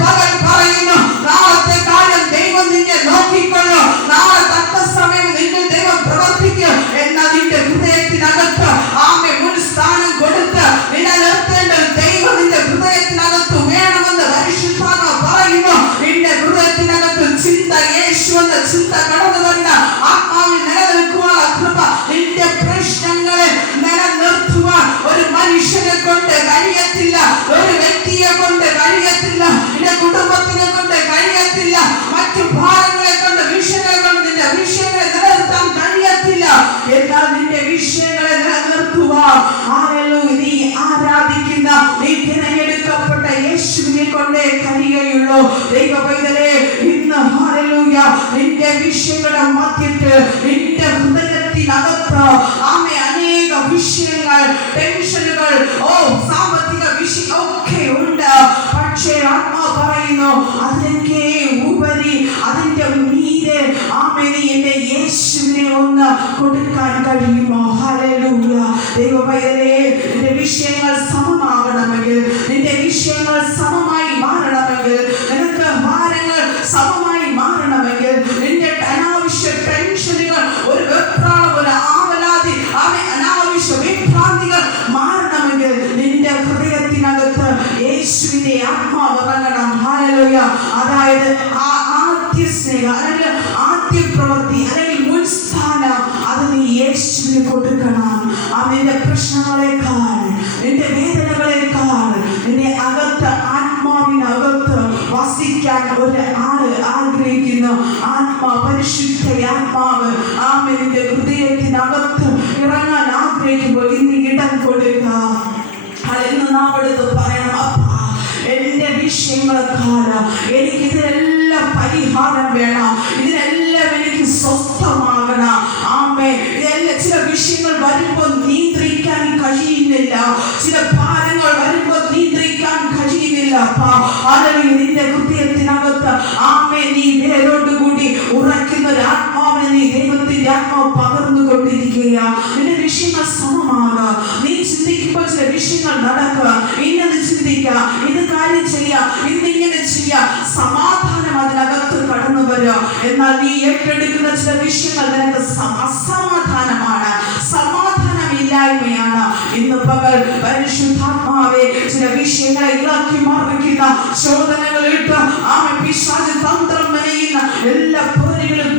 പകൽ പറയുന്നു, നാളത്തെ കാര്യം ദൈവം നിന്നെ നോക്കിക്കൊള്ളു, നാളെ തക്ക സമയം നിന്നെ ദൈവം പ്രവർത്തിക്കും എന്നതിന്റെ ഹൃദയത്തിനകത്ത് ആമേ മുൻ സ്ഥാനം കൊടുത്ത് നിലനിർത്തേണ്ട ദൈവം നിന്റെ ഹൃദയത്തിനകത്ത് വേണമെന്ന് പരിശുദ്ധാത്മാവ് പറയുന്നു. നിന്റെ ഹൃദയത്തിനകത്ത് ചിന്ത യേശു എന്ന ചിന്ത കടന്നു വരുന്ന ആത്മാവിൽ നിലനിൽക്കുവാനുള്ള കൃപ, നിന്റെ പ്രശ്നങ്ങളെ നിലനിർത്തുവാൻ ഒരു മനുഷ്യനെ കൊണ്ട് കഴിയത്തില്ല, ഒരു വ്യക്തിയെ കൊണ്ട് കഴിയത്തില്ല, നിന്റെ കുടുംബത്തിനെ കൊണ്ട് കഴിയത്തില്ല, മറ്റു ഭാരങ്ങളെ കൊണ്ട് വിഷയങ്ങളെ കൊണ്ട് നിന്റെ വിഷയങ്ങളെ നിലനിർത്താൻ കഴിയത്തില്ല. എന്നാൽ നിന്റെ വിഷയങ്ങളെ നിലനിർത്തുവാൻ നീ ആരാധിക്കുന്ന, നീ തിരഞ്ഞെടുക്കപ്പെട്ട യേശുവിനെ കൊണ്ടേ കഴിയുള്ളൂ. ദൈവ പൈതലേ, ഇന്ന് ഹല്ലേലൂയ നിന്റെ വിഷയങ്ങളുടെ മധ്യത്തിൽ നിന്റെ ഹൃദയത്തിനകത്ത് ആമേ അനേക വിഷയങ്ങൾ, ടെൻഷനുകൾ, സാമ്പത്തിക വിഷയം ഒക്കെ ഉണ്ട്. പക്ഷേ ആത്മാ പറയുന്നു, അതിനൊക്കെ ഉപരി അതിന്റെ മീതെ ആമേ എന്റെ യേശുവിനെ ഒന്ന് കൊടുക്കാൻ കഴിയുമോ? ഹല്ലേലൂയ. ദൈവ പൈതലേ, നിന്റെ വിഷയങ്ങൾ സമമാകണമെങ്കിൽ, നിന്റെ വിഷയങ്ങൾ സമമായി മാറണമെങ്കിൽ, നിനക്ക് ഭാരങ്ങൾ സമമായി മാറണമെങ്കിൽ, നിന്റെ അനാവശ്യ ടെൻഷനുകൾ, ഒരു വെപ്രാളം, ഒരു ആവലാതി, അനാവശ്യ വിഭ്രാന്തികൾ മാറണമെങ്കിൽ നിന്റെ ഹൃദയത്തിനകത്ത് യേശുവിന്റെ ആത്മാവ് ഇറങ്ങണം. ഹല്ലേലൂയ. അതായത് ആദ്യ സ്നേഹം അല്ലെങ്കിൽ ആദ്യ പ്രവൃത്തി അല്ലെങ്കിൽ മുൻസ്ഥാനം അത് നീ യേശുവിന് കൊടുക്കണം. നിന്റെ പ്രശ്നങ്ങളെക്കാൾ, നിന്റെ വേദനകളെക്കാൾ നിന്റെ അകത്ത്, ആത്മാവിനകത്ത് വസിക്കാൻ ഒരു ആള് ആഗ്രഹിക്കുന്നു. പരിശുദ്ധ ആത്മാവ് നിന്റെ ഹൃദയത്തിനകത്ത് ഇറങ്ങാൻ ആഗ്രഹിക്കുമ്പോൾ ഇന്ന് ഇടം കൊടുക്കുക. ഇന്ന് നാം എടുത്ത് പറയണം, അപ്പാ എന്റെ വിഷയങ്ങളെക്കാൾ എനിക്ക് ഇതിനെല്ലാം പരിഹാരം വേണം, ഇതിനെല്ലാം എനിക്ക് സ്വസ്ഥമാകണം. ഇതെല്ലാം ചില വിഷയങ്ങൾ വരുമ്പോൾ നിയന്ത്രിക്കാൻ കഴിയുന്നില്ല, ചില ഭാരങ്ങൾ വരുമ്പോൾ നിയന്ത്രിക്കാൻ കഴിയുന്നില്ല. നിന്റെ ഹൃദയത്തിനകത്ത് നീ വേരോടുകൂടി ഉറയ്ക്കുന്ന ഒരു ആത്മാവിനെ നീ ദൈവത്തിന്റെ ആത്മാവ് പകർന്നുകൊണ്ടിരിക്കുക. നിന്റെ വിഷയങ്ങൾ സമമാകുക. നീ ചിന്തിക്കുമ്പോൾ ചില വിഷയങ്ങൾ നടക്കുക, ഇന്നത് ചിന്തിക്കുക, ഇത് കാര്യം ചെയ്യുക, ഇന്നിങ്ങനെ ചെയ്യുക, സമാധാനം അതിനകത്ത് കടന്നു വരിക. എന്നാൽ നീ ഏറ്റെടുക്കുന്ന ചില വിഷയങ്ങൾ നിനക്ക് അസമാധാനമാണ്, സമാധാനമില്ലായ്മയാണ്. ഇന്ന് പകൽ പരിശുദ്ധാത്മാവേ ചില വിഷയങ്ങളെ ഇളക്കി മറിക്കുന്ന, ശോധനകളിട്ട് പിശാച് തന്ത്രം മെനയുന്ന എല്ലാ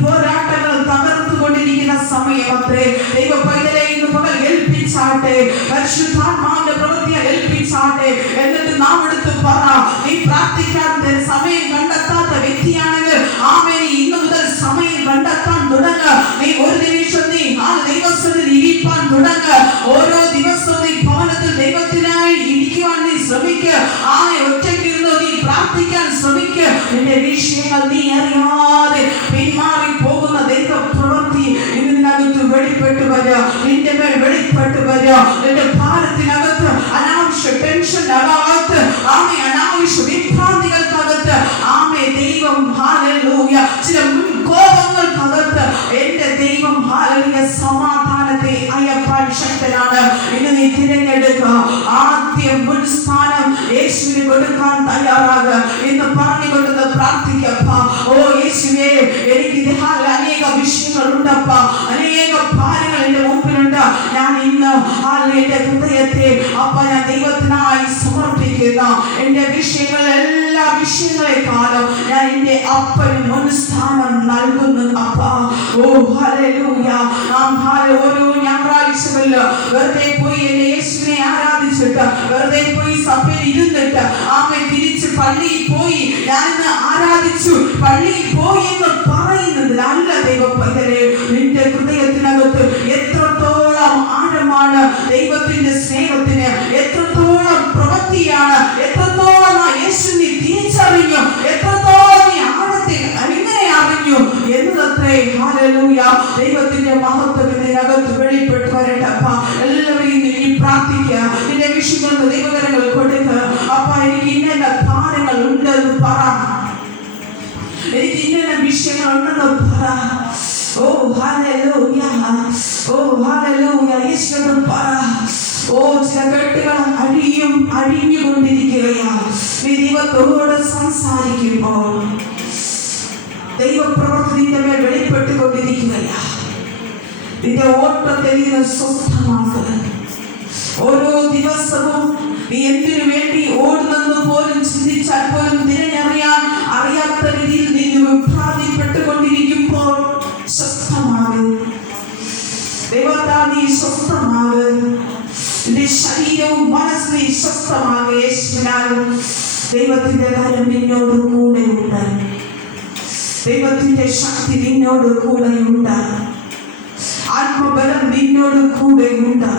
പോരാട്ടങ്ങളും തകർത്തുകൊണ്ടിരിക്കുന്ന സമയമത്രേ. ദൈവ പൈതലേ, ഇന്ന് പകൽ ഏൽപ്പിച്ചാട്ടെ, പരിശുദ്ധാത്മാവിന്റെ പ്രവൃത്തിയെ ഏൽപ്പിച്ചാട്ടെ. എന്നിട്ട് നാം എടുത്ത് പറ, നീ പ്രാർത്ഥിക്കാൻ സമയം കണ്ടെത്താത്ത വ്യക്തിയാണെങ്കിൽ ഇന്ന് മുതൽ സമയം കണ്ടെത്താൻ തുടങ്ങുക. നീ ഒരു നിമിഷം നീ ദൈവസ്ഥയിൽ ഇരിക്കാൻ തുടങ്ങുക. ഓരോ ദിവസവും നീ ഭവനത്തിൽ ദൈവത്തിനായി ഇരിക്കുവാൻ നീ ശ്രമിക്കുക. ഒറ്റയ്ക്കിരുന്ന് നീ പ്രാർത്ഥിക്കാൻ ശ്രമിക്കുക. നിന്റെ വിഷയങ്ങൾ നീ അറിയാതെ പിന്മാറി പോകുന്ന ദൈവ പ്രവൃത്തി ഇതിനകത്ത് വെളിപ്പെട്ട് വരിക, നിന്റെ മേൽ വെളിപ്പെട്ട് വരിക. നിന്റെ ഭാരത്തിനകത്ത്, അനാവശ്യ ടെൻഷനകത്ത്, അനാവശ്യ വിഭ്രാന്തികൾക്കകത്ത് ദൈവം ഹല്ലേലൂയ ചില മുൻകോപങ്ങൾക്കകത്ത് എന്റെ ദൈവം ഹല്ലേലൂയ സമാധാനത്തെ അയപ്പാൻ ശക്തനാണ്. ഇന്ന് നീ തിരഞ്ഞെടുക്കുക. ആദ്യം മുൻസ്ഥാനം യേശുവിന് കൊടുക്കാൻ തയ്യാറാകുക. ഇന്ന് പറഞ്ഞുകൊണ്ട് പ്രാർത്ഥിക്കപ്പ. യേശുവേ, എനിക്ക് അനേക വിഷയങ്ങൾ ഉണ്ടപ്പ, അനേക ഭാരങ്ങൾ എന്റെ മുമ്പിലുണ്ട്. ഞാൻ ഇന്ന് എന്റെ ഹൃദയത്തെ ഞാൻ ദൈവത്തിനായി സമർപ്പിക്കുന്നു. എന്റെ വിഷയങ്ങൾ, എല്ലാ വിഷയങ്ങളെക്കാളും ഞാൻ എന്റെ അപ്പന് മുൻസ്ഥാനം നൽകുന്നു അപ്പ. ഹല്ലേലൂയ. ഓരോ ഞായറാഴ്ചകളിൽ വെറുതെ പോയി എന്റെ യേശുവിനെ ആരാധിച്ചിട്ട്, വെറുതെ പോയി സഭയിൽ ഇരുന്നിട്ട് തിരിച്ച് പള്ളിയിൽ പോയി ഞാനിന്ന് ആരാധിച്ചു, പള്ളിയിൽ പോയി എന്ന് പറയുന്നതിലല്ല ദൈവ പൈതലേ, നിന്റെ ഹൃദയത്തിനകത്ത് എത്രത്തോളം ആഴമാണ് ദൈവത്തിന്റെ സ്നേഹത്തിന്, എത്രത്തോളം പ്രവൃത്തിയാണ്, എത്രത്തോളം യേശു നീ തിരിച്ചറിഞ്ഞു, എത്രത്തോളം നീ ആഴത്തിൽ എങ്ങനെ അറിഞ്ഞു എന്നതത്രേ. ഹല്ലേലൂയ. ദൈവത്തിന്റെ മഹത്വം ഇതിനകത്ത് വെളിപ്പെട്ട് വരട്ടെ അപ്പ. എല്ലാവരെയും നീ പ്രാർത്ഥിക്കുക. നിന്റെ വിഷയങ്ങൾക്ക് ദൈവകരങ്ങൾ കൊടുക്കുക. അപ്പ എനിക്ക് ഇന്ന ഭാരങ്ങൾ ഉണ്ടെന്ന് പറ, എനിക്ക് ഇന്ന വിഷയങ്ങൾ ഉണ്ടെന്ന് പറ. ഹല്ലേലൂയ. ഹല്ലേലൂയ. യേശുവേ പറ. ചില കെട്ടുകൾ അഴിഞ്ഞുകൊണ്ടിരിക്കുകയാണ്. നീ ദൈവത്തോട് സംസാരിക്കുമ്പോൾ ദൈവപ്രവൃത്തി നിന്റെ മേൽ വെളിപ്പെട്ടുകൊണ്ടിരിക്കുകയാ. നിന്റെ ഓട്ടത്തെ നീ സ്വസ്ഥമാക്കുക. ഓരോ ദിവസവും നീ എന്തിനു വേണ്ടി ഓടുന്നെന്ന് പോലും ചിന്തിച്ചാൽ പോലും അറിയാത്ത രീതിയിൽ നീ വിഭ്രാന്തിപ്പെട്ടുകൊണ്ടിരിക്കുമ്പോൾ സ്വസ്ഥമാവ്. ദൈവത്താൽ നീ സ്വസ്ഥമാവ്. നിന്റെ ശരീരവും മനസ്സും നീ സ്വസ്ഥമാവ്. യേശുവിനാൽ ദൈവത്തിന്റെ കാര്യം നിന്നോട് കൂടെയുണ്ട്. ദൈവത്തിന്റെ ശക്തി നിന്നോട് കൂടെയുണ്ട്. ആത്മബലം നിന്നോട് കൂടെയുണ്ട്.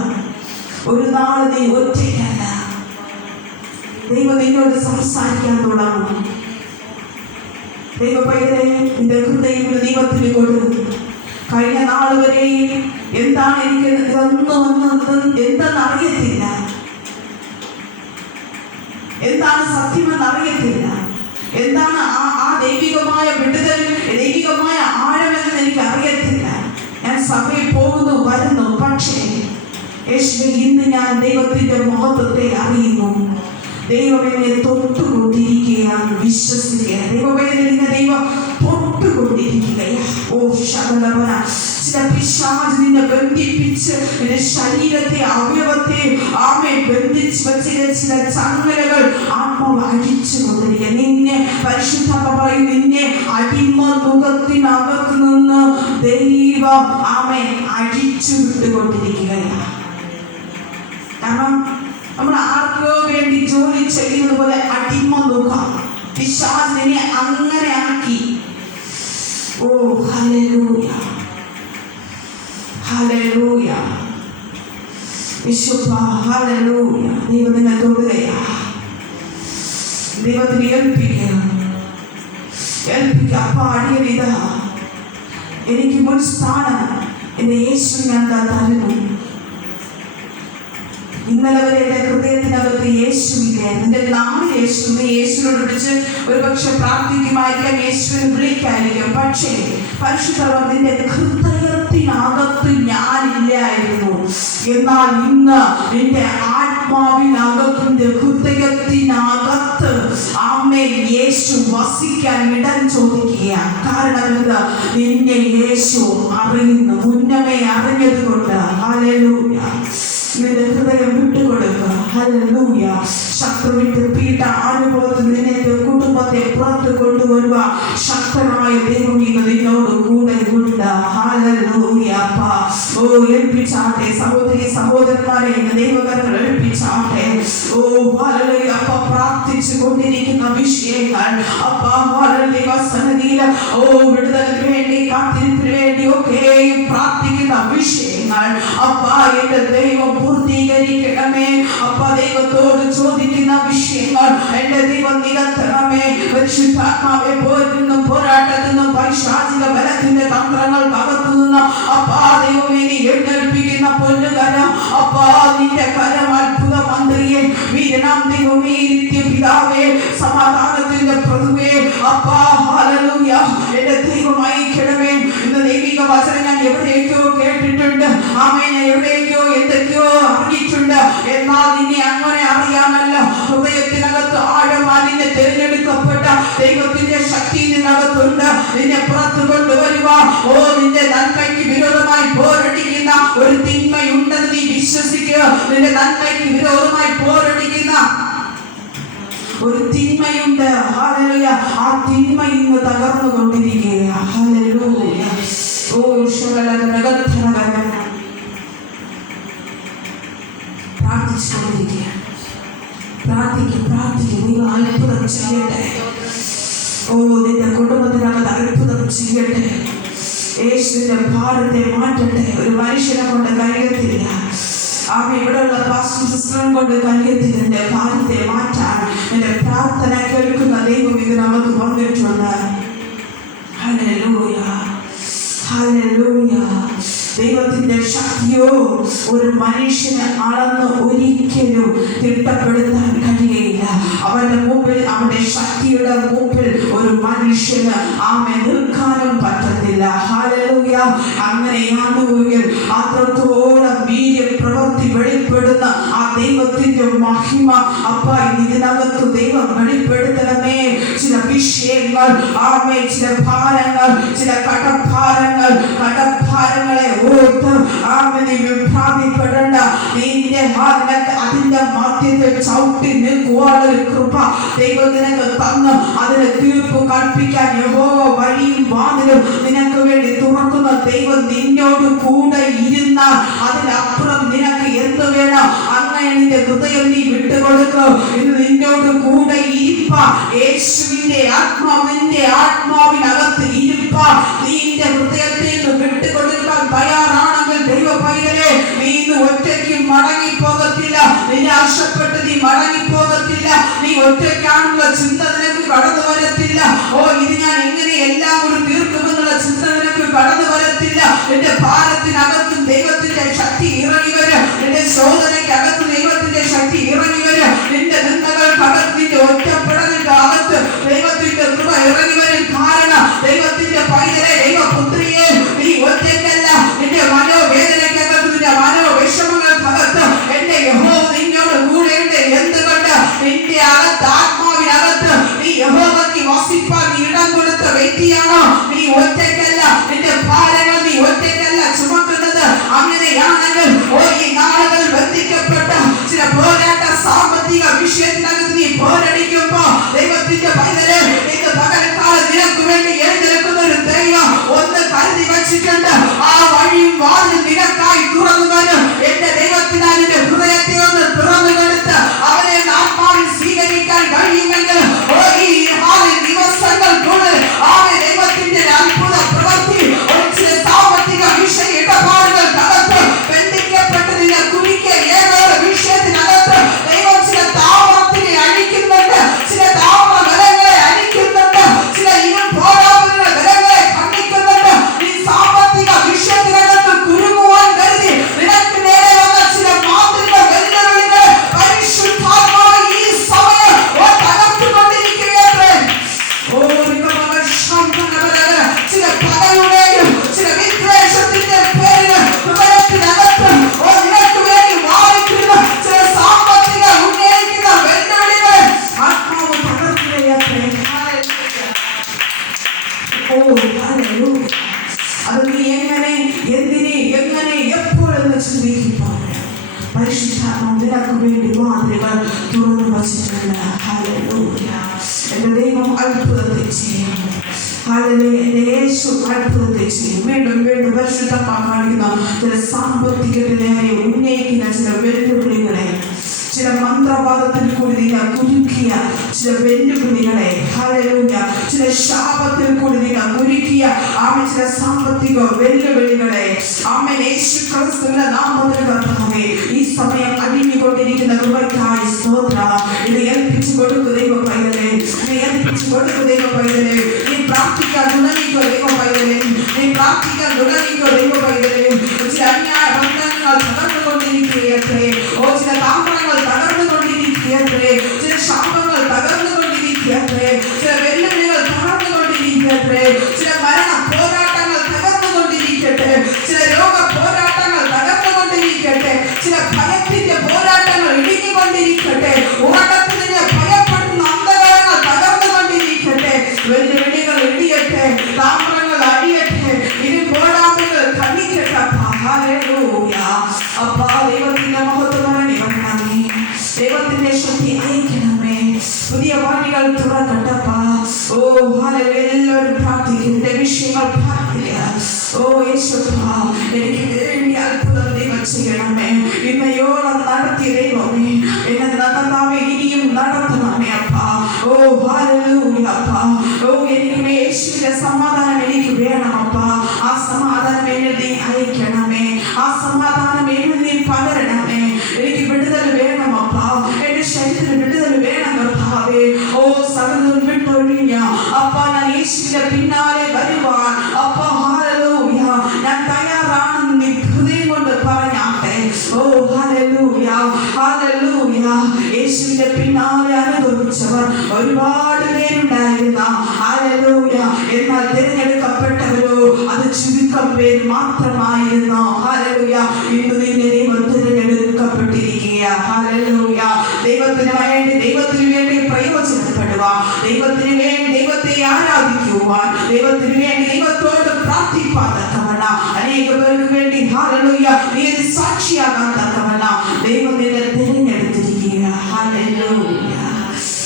ഒരു നാൾ നീ ഒറ്റയ്ക്കല്ല. ദൈവം നിന്നോട് സംസാരിക്കാൻ തുടങ്ങും. ദൈവപൈതലേ, നിന്റെ ഹൃദയം ദൈവത്തിന് കൊടുക്കും. കഴിഞ്ഞ നാൾ വരെയും എന്താണ് എനിക്ക് എന്തെന്ന് അറിയത്തില്ല, എന്താണ് സത്യമെന്ന് അറിയത്തില്ല, എന്താണ് ആ ദൈവികമായ വിടുതൽ, ദൈവികമായ ആഴമെന്ന് എനിക്ക് അറിയത്തില്ല. ഞാൻ സഭയിൽ പോകുന്നു വരുന്നു, പക്ഷേ യേശുവേ ഇന്ന് ഞാൻ ദൈവത്തിന്റെ മഹത്വത്തെ അറിയുന്നു. ദൈവം എന്നെ തൊട്ടുകൊണ്ടിരിക്കുകയാണ്. വിശ്വസിക്കുക. ദൈവവേദന ദൈവം തൊട്ടുകൊണ്ടിരിക്കുകയാണ്. ഓ ശകലവന ചില പിശാച് നിന്നെ ബന്ധിപ്പിച്ച് നിന്റെ ശരീരത്തെ അവയവത്തെ ബന്ധിച്ച് വെച്ചിട്ട് ചില ചങ്ങലകൾ ആത്മാവ് അഴിച്ചു കൊണ്ടിരിക്കുക. നിന്നെ പരിശുദ്ധ പറയും, നിന്നെ അടിമ മുഖത്തിനകത്ത് നിന്ന് ദൈവം അഴിച്ചു വിട്ടുകൊണ്ടിരിക്കുകയാണ്. കാരണം നമ്മൾ ആർക്കോ വേണ്ടി ജോലി ചെയ്യുന്നത് പോലെ അടിമ മുഖം പിശാചിനെ അങ്ങനെ ആക്കി. ഓ ഹല്ലേലൂയ, ഹല്ലേലൂയ, വിശുദ്ധ ഹല്ലേലൂയ. ദൈവത്തിനെ തൊടുകയാ. ദൈവത്തിന് ഏൽപ്പിക്കുക. അപ്പ അടിയനിതാ, എനിക്ക് മുൻ സ്ഥാനം എന്റെ യേശു ഞാൻ തരുന്നു. ഇന്നലെ വരെ എന്റെ ഹൃദയത്തിനകത്ത് യേശുവില്ല. നിന്റെ നാമം യേശു. നീ യേശുവിനോട് വിളിച്ച് ഒരു പക്ഷെ പ്രാർത്ഥിക്കുമായിരിക്കാം, യേശുവിനെ വിളിക്കായിരിക്കും. പക്ഷേ പരിശുദ്ധ നിന്റെ ഹൃദയത്തിനകത്ത് ഞാനില്ലായിരുന്നു. എന്നാൽ ഇന്ന് നിന്റെ ആത്മാവിനകത്തിന്റെ ഹൃദയത്തിനകത്ത് യേശു വസിക്കാൻ ഇടം ചോദിക്കുക. കാരണം എന്താ? നിന്നെ യേശു അറിയുന്നു. മുന്നമേ അറിഞ്ഞത് കൊണ്ട് ഹല്ലേലൂയ. നിന്റെ ഹൃദയം വിട്ടുകൊടുക്കുക. ഹല്ലേലൂയ. ശത്രുവിന്റെ പീഡ അനുഭവത്തിൽ നിന്നെ കുടുംബത്തെ പുറത്ത് കൊണ്ടുവരുക ശക്തനായ ദൈവം ഇന്ന് നിന്നോട് കൂടെ ഉണ്ട്. ഹല്ലേലൂയ. ഓ ഏൽപ്പിച്ചാട്ടെ സഹോദരി സഹോദരന്മാരെ, ദൈവകരങ്ങൾ ഏൽപ്പിച്ചാട്ടെ. ഓ ഹല്ലേലൂയ. പ്രാർത്ഥിച്ചു കൊണ്ടിരിക്കുന്ന വിഷയങ്ങൾ ദൈവസന്നിധിയിൽ വിടുതലിന് വേണ്ടി കാത്തിരിപ്പിന് വേണ്ടി ഒക്കെയും പ്രാർത്ഥിക്കുന്ന വിഷയങ്ങൾ എന്റെ ദൈവം പൂർത്തീകരിക്കണമേ. ദൈവത്തോട് ചോദിക്കുന്ന വിഷയങ്ങൾ എന്റെ ദൈവം നികത്തണമേ. പരിശുദ്ധാത്മാവെ പോരുന്നു പോരാട്ടത്തിൽ നിന്നും പൈശാചിക ബലത്തിന്റെ തന്ത്രങ്ങൾക്ക് അകത്തു നിന്ന് ദൈവമേ നീ എഴുന്നേൽപ്പിക്കുന്ന പൊന്നുകരം നിന്റെ കരം അത്ഭുത മന്ത്രിയെ വീരനാം ദൈവമേ നിത്യപിതാവേ സമാധാനത്തിന്റെ പ്രഭുവേ ഹല്ലേലൂയ. എന്റെ ദൈവമായി കിടമേ. ഇന്ന് ദൈവിക വചനം ഞാൻ എവിടെയൊക്കെയോ കേട്ടിട്ടുണ്ട്. എവിടെയൊക്കെയോ എന്തൊക്കെയോ അറിഞ്ഞിട്ടുണ്ട്. എന്നാൽ നിന്നെ അങ്ങനെ അറിയാമല്ലോ. ഹൃദയത്തിനകത്ത് ആഴമായി നിന്നെ തിരഞ്ഞെടുക്കപ്പെട്ട ദൈവത്തിന്റെ ശക്തി നിന്നകത്തുണ്ട്. നിന്നെ പുറത്തു കൊണ്ടുവരുക. നിന്റെ നന്മയ്ക്ക് വിരോധമായി പോരടിക്കുന്ന ഒരു തിന്മയുണ്ടെന്ന് നീ വിശ്വസിക്കുക. നിന്റെ നന്മയ്ക്ക് വിരോധമായി പോരടിക്കുന്ന ഒരു തിന്മയുണ്ട്. ഹല്ലേലൂയ. ആ തിന്മ ഇന്ന് തകർന്നുകൊണ്ടിരിക്കുക. ഹല്ലേലൂയ. ഓ പ്രാർത്ഥിച്ചുകൊണ്ടിരിക്കുക. പ്രാർത്ഥിക്കും. ദൈവം അത്ഭുതം ചെയ്യട്ടെ. നിന്റെ കുടുംബത്തിനകത്ത് അത്ഭുതം ചെയ്യട്ടെ. യേശുവിന്റെ ഭാരത്തെ മാറ്റട്ടെ. ഒരു മനുഷ്യനെ കൊണ്ട് കഴിയത്തില്ല. ഇവിടെയുള്ള പാസ്റ്ററും സിസ്റ്ററും കൊണ്ട് കഴിയത്തില്ല എന്റെ ഭാരത്തെ മാറ്റാൻ. എന്റെ പ്രാർത്ഥന കേൾക്കുന്ന ദൈവം ഇതിനകത്ത് വന്നിട്ടുണ്ട്. Hallelujah, hallelujah. ദൈവത്തിന്റെ ശക്തിയോ ഒരു മനുഷ്യനെ അളന്ന് ഒരിക്കലും തിട്ടപ്പെടുത്താൻ കഴിയില്ല. അവന്റെ മുമ്പിൽ, അവന്റെ ശക്തിയുടെ മുമ്പിൽ ഒരു മനുഷ്യന് നിൽക്കാനും പറ്റത്തില്ല. ഹല്ലേലൂയ. അങ്ങനെയാണെങ്കിൽ അത്രത്തോളം വീര്യപ്രവൃത്തി വെളിപ്പെടുന്ന ആ ദൈവത്തിന്റെ മഹിമ ഇതിനകത്ത് ദൈവം വെളിപ്പെടുത്തണമേ. ചില വിഷയങ്ങൾ, ആമേ, ചില ഭാരങ്ങൾ, ചില കടഭാരങ്ങളെ ഓർത്ത് ആമേ നീ വിഭ്രാന്തിപ്പെടേണ്ട. നിന്റെ അതിന്റെ മധ്യത്തിൽ ചവിട്ടി നിൽക്കുവാനുള്ള കൃപ ദൈവം നിനക്ക് തന്ന് അതിന് തീർപ്പ് കൽപ്പിക്കാൻ യഹോവ വഴിയും വാതിലും നിനക്ക് വേണ്ടി തുറക്കുന്ന ദൈവം നിന്നോട് കൂടെ ഇരുന്നാൽ അതിനപ്പുറം നിനക്ക് എന്ത് വേണം? അങ്ങനെ നിന്റെ ഹൃദയം നീ വിട്ടുകൊടുക്കുക. ഇത് നിന്നോട് കൂടെ ഇരിപ്പ, യേശുവിന്റെ ആത്മാവിനകത്ത് ഇരിപ്പ. നിന്റെ ഹൃദയത്തിൽ വിട്ടുകൊടുക്കാൻ തയ്യാറാണെങ്കിൽ ദൈവ പൈതലേ, നീ ഇന്ന് ഒറ്റയ്ക്ക് മടങ്ങിപ്പോകത്തില്ല. നിരാശപ്പെട്ട് നീ മടങ്ങിപ്പോകത്തില്ല. നീ ഒറ്റയ്ക്കാണുള്ള ചിന്ത നിനക്ക് കടന്നു വരത്തില്ല. ഓ, ഇത് ഞാൻ എങ്ങനെ എല്ലാം കൂടി തീർക്കുമെന്നുള്ള ചിന്ത നിനക്ക് കടന്നു വരത്തില്ല. നിന്റെ ഭാരത്തിനകത്തും ദൈവത്തിന്റെ ശക്തി ഇറങ്ങി വരും. നിന്റെ ശോധനയ്ക്കകത്ത് ദൈവത്തിന്റെ ശക്തി ഇറങ്ങി വരും. നിന്റെ നിന്ദകൾക്കകത്ത്, നിന്റെ ഒറ്റപ്പെടലിന്റെ അകത്ത് ദൈവത്തിന്റെ കൃപ ഇറങ്ങി വരും. കാരണം ദൈവത്തിന്റെ പൈതലെ, ദൈവപുത്രിയെ, നീ ഒറ്റയ്ക്കല്ല. നിന്റെ മനോവേദനയ്ക്കകത്ത്, നിന്റെ മനോവിഷമങ്ങൾക്കകത്ത് എന്റെ യഹോവ നിന്നോട് കൂടെയുണ്ട്. എന്തുകൊണ്ട്? നിന്റെ അകത്ത്, ആത്മാവിനകത്ത് നീ യഹോവയ്ക്ക് വസിപ്പാൻ ഇടം കൊടുത്ത വ്യക്തിയാണോ? നീ ഒറ്റയ്ക്കല്ല. നിന്റെ ഭാരങ്ങൾ നീ ഒറ്റയ്ക്കല്ല ചുമക്കുന്നത്. അങ്ങനെയാണെങ്കിൽ ഈ നാളുകൾ ബന്ധിക്കപ്പെട്ട ചില പോരാട്ട സാമ്പത്തിക വിഷയത്തിനകത്ത് നീ പോരടിക്കുമ്പോ ദൈവത്തിന്റെ പൈതലേ, ഇന്ന് പകൽക്കാലം നിനക്ക് വേണ്ടി എഴുന്നേൽക്കുന്ന ഒരു ദൈവം ഒന്ന് കരുതി വച്ചിട്ടുണ്ട്. ആ വഴിയും വാതിൽ നിനക്കായി തുറന്നു വരും. എന്റെ ദൈവത്തിനാൽ നിന്റെ ഹൃദയത്തെ ഒന്ന് തുറന്നു കൊടുത്ത് അവനെ ആത്മാവിൽ സ്വീകരിക്കാൻ കഴിയുമെങ്കിൽ ഈ ദിവസങ്ങൾക്കുള്ളിൽ അവൻ ദൈവത്തിന്റെ അത്ഭുത പ്രവൃത്തി ചില സാമ്പത്തിക വിഷയ ഇടപാടുകൾക്കകത്ത് ബന്ധിക്കപ്പെട്ട് നിന്നെ കുടിക്ക ഏതോ വിഷയത്തിനകത്ത് ദൈവം ചില താവളത്തിനെ അഴിക്കുന്നുണ്ട്. ചില താവള ബലങ്ങളെ അഴിക്കുന്നുണ്ട്. ചില പോരാട്ടങ്ങളുടെ ബലങ്ങളെ ഖണ്ഡിക്കുന്നുണ്ട്. ഈ സാമ്പത്തിക വിഷയത്തിനകത്ത് കുരുങ്ങുവാൻ കരുതി നിനക്ക് നേരെ വന്ന ചില മാന്ത്രിക വെല്ലുവിളികളെ പരിശുദ്ധാത്മാവ് ഈ സമയം തകർത്തുകൊണ്ടിരിക്കുകയാണ്. ചില പകയുടെയും ചില വിദ്വേഷത്തിന്റെ പേരിൽ ഹൃദയത്തിനകത്ത് നിനക്ക് വേണ്ടി വായിക്കുന്ന ചില സാമ്പത്തിക ഉന്നയിക്കുന്ന വെല്ലുവിളികളെ ആത്മാവ് തകർക്കുകയത്രേ. അത് നീ എങ്ങനെ, എന്തിനെ, എങ്ങനെ, എപ്പോഴെന്ന് ചിന്തിക്കുമ്പോൾ പരിശുദ്ധാത്മാവ് നിനക്ക് വേണ്ടി വാതിലുകൾ തുറന്നു വച്ചിട്ടുണ്ട്. ഹല്ലേലൂയ. എന്റെ ദൈവം അത്ഭുതത്തെ ചെയ്യും. ഹല്ലേലൂയ. എന്റെ യേശു അത്ഭുതത്തെ ചെയ്യും. വീണ്ടും വീണ്ടും പരിശുദ്ധാത്മാവ് കാണിക്കുന്ന ചില സാമ്പത്തികത്തിനെ ഉന്നയിക്കുന്ന ചില വെല്ലുവിളികളെ, ചില മന്ത്രവാദത്തിൽ കൂടി നിങ്ങൾ കുരുക്കിയ ചില വെല്ലുവിളികളെ, ഹല്ലേലൂയ, ചില ശാപത്തിൽ കൂടി നിങ്ങൾ കുരുക്കിയ ചില സാമ്പത്തിക വെല്ലുവിളികളെ യേശു ക്രിസ്തുവിന്റെ നാമത്തിൽ കർത്താവേ ഈ സമയം അടിഞ്ഞുകൊണ്ടിരിക്കുന്ന കൃപയ്ക്കായി സ്തോത്രം. ഇത് ഏൽപ്പിച്ചു കൊടുക്കു ദൈവ പൈതലേ, ഇത് ഏൽപ്പിച്ചു കൊടുക്കു ദൈവ പൈതലേ. നീ പ്രാർത്ഥിക്കാൻ തുടങ്ങിക്കോ ദൈവ പൈതലേ, നീ പ്രാർത്ഥിക്കാൻ തുടങ്ങിക്കോ ദൈവ പൈതലേ. ചില അന്യായ ബന്ധങ്ങൾ തകർന്നുകൊണ്ടിരിക്കുകയത്രേ. ചില താമരങ്ങൾ തകർന്നുകൊണ്ടിരിക്കുകയത്രേ. ചില ശാപങ്ങൾ തകർന്നുകൊണ്ടിരിക്കുകയത്രേ. ചില വെല്ലുവിളികൾ തകർന്നുകൊണ്ടിരിക്കുകയത്രേ. ചില മരണ പോരാട്ടങ്ങൾ തകർന്നുകൊണ്ടിരിക്കട്ടെ. ചില രോഗ പോരാട്ടങ്ങൾ തകർന്നുകൊണ്ടിരിക്കട്ടെ. ചില ഭയത്തിന്റെ പോരാട്ടങ്ങൾ ഇടിഞ്ഞുകൊണ്ടിരിക്കട്ടെ. ഉറക്കത്തിന് ഭയപ്പെടുന്ന അന്ധകാരങ്ങൾ തകർന്നുകൊണ്ടിരിക്കട്ടെ. വെല്ലുവിളികൾ ഇടിയട്ടെ, താമരങ്ങൾ അടിയട്ടെ, ഇരുമ്പോടാമുകൾ ഖണ്ഡിക്കട്ടെ. ഹല്ലേലൂയ. അപ്പാ, ദൈവത്തിന്റെ മഹത്വമരണി വരണമേ, ദൈവത്തിന്റെ ശക്തി അയക്കണമേ, പുതിയ വഴികൾ തുറക്കട്ടപ്പാ. ഹല്ലേലൂയ. എല്ലാവരും പ്രാർത്ഥിക്കുന്ന വിഷയങ്ങൾ പ്രാർത്ഥിക്കുക. യേശുവാ, എനിക്ക് വേണ്ടി അത്ഭുതം ദൈവം ചെയ്യണമേ. ഇന്നയോളം നടത്തിയ ദൈവമേ, എന്നെ നടത്താമേ, ഇനിയും നടത്തണമേ അപ്പാ. ഹല്ലേലൂയ അപ്പാ. എനിക്ക് യേശുവിന്റെ സമാധാനം എനിക്ക് വേണം അപ്പാ. ആ സമാധാനം എന്നെ നീ അയക്കണമേ. ആ സമാധാനം എന്നെ നീ പകരണമേ. എനിക്ക് വിടുതൽ വേണം അപ്പാ. എന്റെ ശരീരത്തിന് വിടുതൽ വേണം കർത്താവേ. സകലം വിട്ടൊഴിഞ്ഞ അപ്പാ ഞാൻ യേശുവിന്റെ പിന്നാലെ വരുവാൻ അപ്പാ ഹല്ലേലൂയ ഞാൻ തയ്യാറാണെന്ന് നീ ഹൃദയം കൊണ്ട് പറഞ്ഞാട്ടെ. Hallelujah, hallelujah. യേശുവിന്റെ പിന്നാലെ അനുഭവിച്ചവർ ഒരുപാട് പേരുണ്ടായിരുന്ന ഹല്ലേലൂയ, എന്നാൽ തിരഞ്ഞെടുക്കപ്പെട്ടവരോ അത് ചുരുക്കം പേര് മാത്രമായിരുന്നു. ഹല്ലേലൂയ. ഇന്ന് നിന്നെ ദൈവം തിരഞ്ഞെടുക്കപ്പെട്ടിരിക്കുക. ഹല്ലേലൂയ. ദൈവത്തിന് വേണ്ടി പ്രയോജനപ്പെടുക, ദൈവത്തിന് വേണ്ടി ദൈവത്തെ ആരാധിക്കുവാൻ, ദൈവത്തിന് വേണ്ടി ദൈവത്തോട് പ്രാർത്ഥിപ്പാൻ തക്കവണ്ണം, അനേക പേർക്ക് വേണ്ടി ഹല്ലേലൂയ നീ ഒരു സാക്ഷിയാകാൻ തക്കവണ്ണം ദൈവം നിന്നെ തിരഞ്ഞെടുത്തിരിക്കുക. ഹല്ലേലൂയ.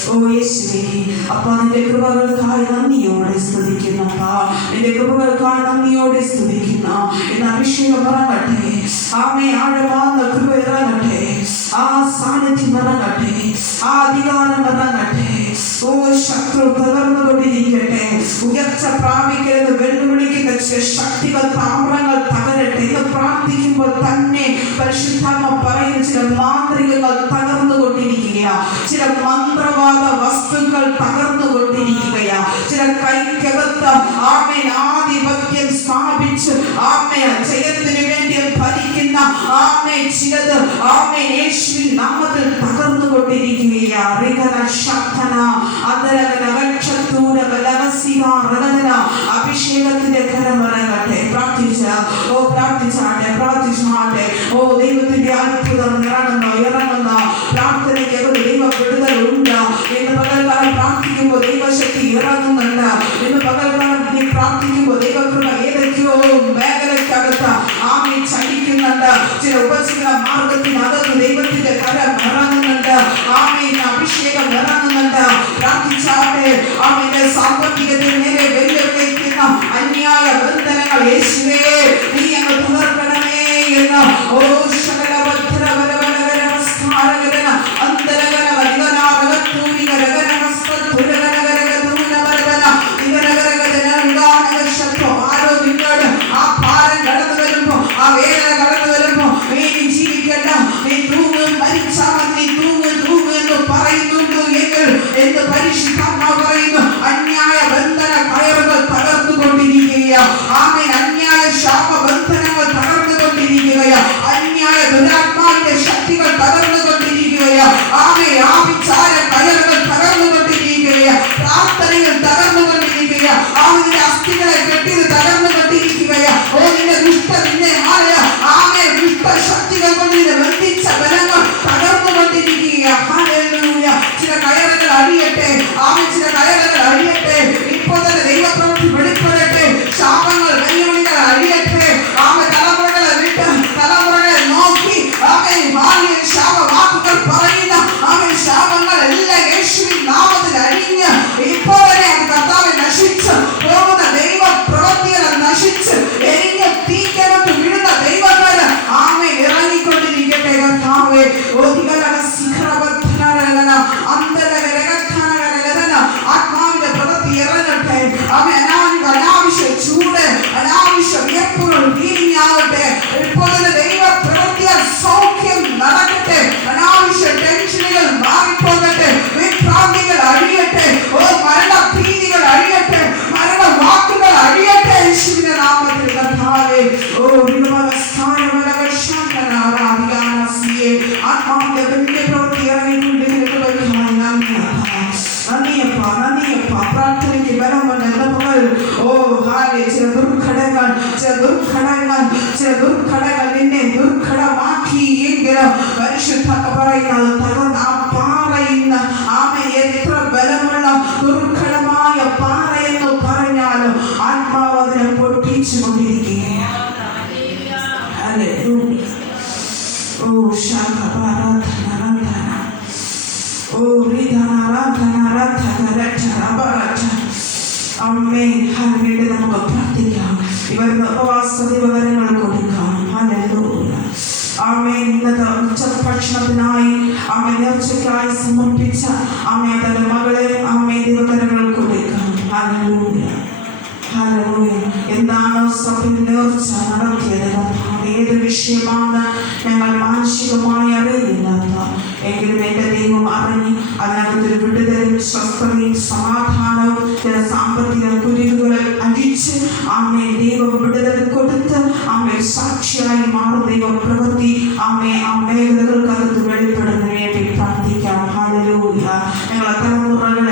ഓ യേശുവേ, അപ്പാ നിന്റെ കൃപകൾക്കായി നന്ദിയോടെ സ്തുതിക്കുന്നപ്പാ, നിന്റെ കൃപകൾക്കായി നന്ദിയോടെ സ്തുതിക്കുന്നു. ഇന്ന് അഭിഷേകം ഇറങ്ങട്ടെ, ആമേ ആഴമാർന്ന കൃപ ഇറങ്ങട്ടെ, ആ സാന്നിധ്യം ഇറങ്ങട്ടെ, ആ അധികാരം ഇറങ്ങട്ടെ. ഓ ശത്രു തകർന്നുകൊണ്ടിരിക്കട്ടെ, ഉയർച്ച പ്രാപിക്കരുത് വെല്ലുവിളിക്കുന്ന ചില ശക്തികൾ താമ്രങ്ങൾ തകരട്ടെ. ഇന്ന് പ്രാർത്ഥിക്കുമ്പോൾ തന്നെ പരിശുദ്ധാത്മ പറയുന്ന ചില മാന്ത്രികങ്ങൾ തകർന്നുകൊണ്ടിരിക്കുകയാ, ചില മന്ത്രവാദ വസ്തുക്കൾ തകർന്നുകൊണ്ടിരിക്കുകയാ, ചില കൈക്കകത്ത് ആമേൻ ആധിപത്യം സ്ഥാപിച്ച് ആമേൻ ജയത്തിന് വേണ്ടി ഭരിക്കുന്ന ആമേൻ ചിലത് ആമേൻ യേശുവിൻ നാമത്തിൽ തകർന്നുകൊണ്ടിരിക്കുകയാ. അഭിഷേകത്തിന്റെ കരമറങ്ങട്ടെ. പ്രാർത്ഥിച്ചാട്ടെ. ഓ ദൈവത്തിന്റെ അത്ഭുതം ഇറങ്ങുന്ന പ്രാർത്ഥനയ്ക്ക് ദൈവ വിടുതലുണ്ട്. ഇന്ന് പകൽക്കാലം പ്രാർത്ഥിക്കുമ്പോൾ ദൈവശക്തി ഇറങ്ങുന്നുണ്ട്. ഇന്ന് പകൽക്കാലം നീ പ്രാർത്ഥിക്കുമ്പോൾ ദൈവകൃപ ഏതൊക്കെയോ മേഖലയ്ക്കകത്ത് ആമേൻ ചലിക്കുന്നുണ്ട്. ചില ഉപജീവന മാർഗത്തിനകത്ത് ദൈവത്തിന്റെ കരം ഇറങ്ങുന്നുണ്ട്. ആമേൻ അഭിഷേകം ഇറങ്ങുന്നുണ്ട്. പ്രാർത്ഥിച്ചാട്ടെ. ആമേൻ സാമ്പത്തികത്തിന് നേരെ വെല്ലുവിളിക്കുന്ന അന്യായ ബന്ധനങ്ങൾ യേശുവേ നീ അങ്ങ് തുറക്കണമേ എന്ന്. ഓ ആരോ നിന്നോട് ആ ഭാരം കടന്നു വരുമ്പോ, ആ വേദന കടന്നു വരുമ്പോ നീ ജീവിക്കണ്ട, നീ മരിച്ചാൽ തൂങ്ങ് എന്ന് പറയുന്നുണ്ടോ എങ്കിൽ എന്ന് പരിശുദ്ധാത്മാവ് പറയുന്നു. അന്യായ ബന്ധന കയറുകൾ തകർന്നുകൊണ്ടിരിക്കുകയാ. ആമേൻ. അന്യായ ശാപബന്ധനങ്ങൾ തകർന്നുകൊണ്ടിരിക്കുകയാ. അന്യായ ദുരാത്മാവിന്റെ ശക്തികൾ തകർന്നുകൊണ്ടിരിക്കുകയാ. ആമേൻ. ആഭിചാര കയറുകൾ തകർന്നുകൊണ്ടിരിക്കുകയാ. പ്രാർത്ഥനകൾ തകർന്നുകൊണ്ടിരിക്കുകയാ. അവന്റെ അസ്ഥികളെ കെട്ടിയത് തകർന്നുകൊണ്ടിരിക്കുകയാ. ഓ നിന്റെ നിന്നെ ആമേൻ ദുഷ്ടശക്തികൾ കൊണ്ട് നിന്നെ ബന്ധിച്ച ബലങ്ങൾ തകർന്നുകൊണ്ടിരിക്കുകയാ. ഹല്ലേലൂയ. ചില കയറുകൾ അഴിയട്ടെ. ആമേൻ. ചില കയറുകൾ അഴിയട്ടെ. ഇപ്പോൾ തന്നെ ദൈവപ്രവൃത്തി വെളിപ്പെടട്ടെ. ശാപങ്ങൾ വെല്ലുവിളികൾ അഴിയട്ടെ. ആമേൻ. തലമുറകളെ വിട്ട് തലമുറകളെ നോക്കി ആമേൻ ശാപവാക്കുകൾ പറയുന്ന ആമേൻ ശാപങ്ങൾ എല്ലാം യേശുവിൻ നാമത്തിൽ അഴിഞ്ഞ് ഇപ്പോൾ തന്നെ കർത്താവെ നശിച്ച് പോകുന്ന ദൈവ പ്രവൃത്തികളെ നശിച്ച് എരിഞ്ഞ് തീക്കകത്ത് വീഴുന്ന ദൈവക്കാര് ആമേൻ ഇറങ്ങിക്കൊണ്ടിരിക്കട്ടെ. കർത്താവേ ആത്മാവിന്റെ പ്രവൃത്തി ഇറങ്ങട്ടെ. അനാവശ്യ ചൂട്, അനാവശ്യ വിയർപ്പുകൾ വീഞ്ഞാവട്ടെ. ഇപ്പോൾ തന്നെ ദൈവ പ്രവൃത്തിയാൽ സൗഖ്യം നടക്കട്ടെ. അനാവശ്യ ടെൻഷനുകൾ മാറിപ്പോകട്ടെ. വിഭ്രാന്തികൾ അഴിയട്ടെ. ഓ മരണ ഭീതികൾ അഴിയട്ടെ. മരണ വാക്കുകൾ അഴിയട്ടെ യേശുവിന്റെ നാമത്തിൽ. കർത്താവേ ഓ ആത്മാവിന്റെ വലിയ പ്രവൃത്തി ഇറങ്ങിക്കൊണ്ടിരിക്കുന്നതിനായി നന്ദിയപ്പ. പ്രാർത്ഥനയ്ക്ക് ബലമുണ്ട്. ഓ ഹാലേ ചില ദുർഘടങ്ങൾ നിന്നെ ദുർഘടമാക്കി എങ്കിലും പരിശുദ്ധ പറയുന്നത് തകർന്ന് ആ പാറയുന്ന ആമേൻ എത്ര ബലമുള്ള ദുർഘടമായ പാറയെന്ന് പറഞ്ഞാലും ആത്മാവ് അതിനെ പൊട്ടിച്ചു കൊണ്ടിരിക്കുകയാണ്. ഓ അമ്മേ ഹല്ലേലൂയ. നമുക്ക് പ്രാർത്ഥിക്കാം. ഇവരുടെ ഉപവാസ വിവരങ്ങൾ കൊടുക്കാം. ഹല്ലേലൂയ. ആമേൻ. ഇന്നത്തെ ഉച്ചഭക്ഷണത്തിനായി ആമേൻ നേർച്ചയ്ക്കായി സമർപ്പിച്ച ആമേൻ തന്റെ മകളെ ആമേൻ ദൈവകരങ്ങൾ കൊടുക്കാം. ഹല്ലേലൂയ. എന്താണോ സഭയിൽ നേർച്ച നടത്തിയത്, ഏത് വിഷയമാണ് ഞങ്ങൾ മാനസികമായി അറിയില്ലാത്ത എങ്കിലും എന്റെ ദൈവം അറിഞ്ഞ് അതിനകത്തൊരു വിടുതലും സ്വസ്ഥതയും സമാധാനവും ചില സാമ്പത്തിക കുരുക്കുകളെ അഴിച്ച് ആമേ ദൈവം വിടുതൽ കൊടുത്ത് ആമേ സാക്ഷിയായി മാറും ദൈവ പ്രവൃത്തി ആമേ ആ മേഖലകൾക്കകത്ത് വെളിപ്പെടുന്നതിന് വേണ്ടി പ്രാർത്ഥിക്കാം. ഹല്ലേലൂയ. ഞങ്ങളെ തലമുറകളെ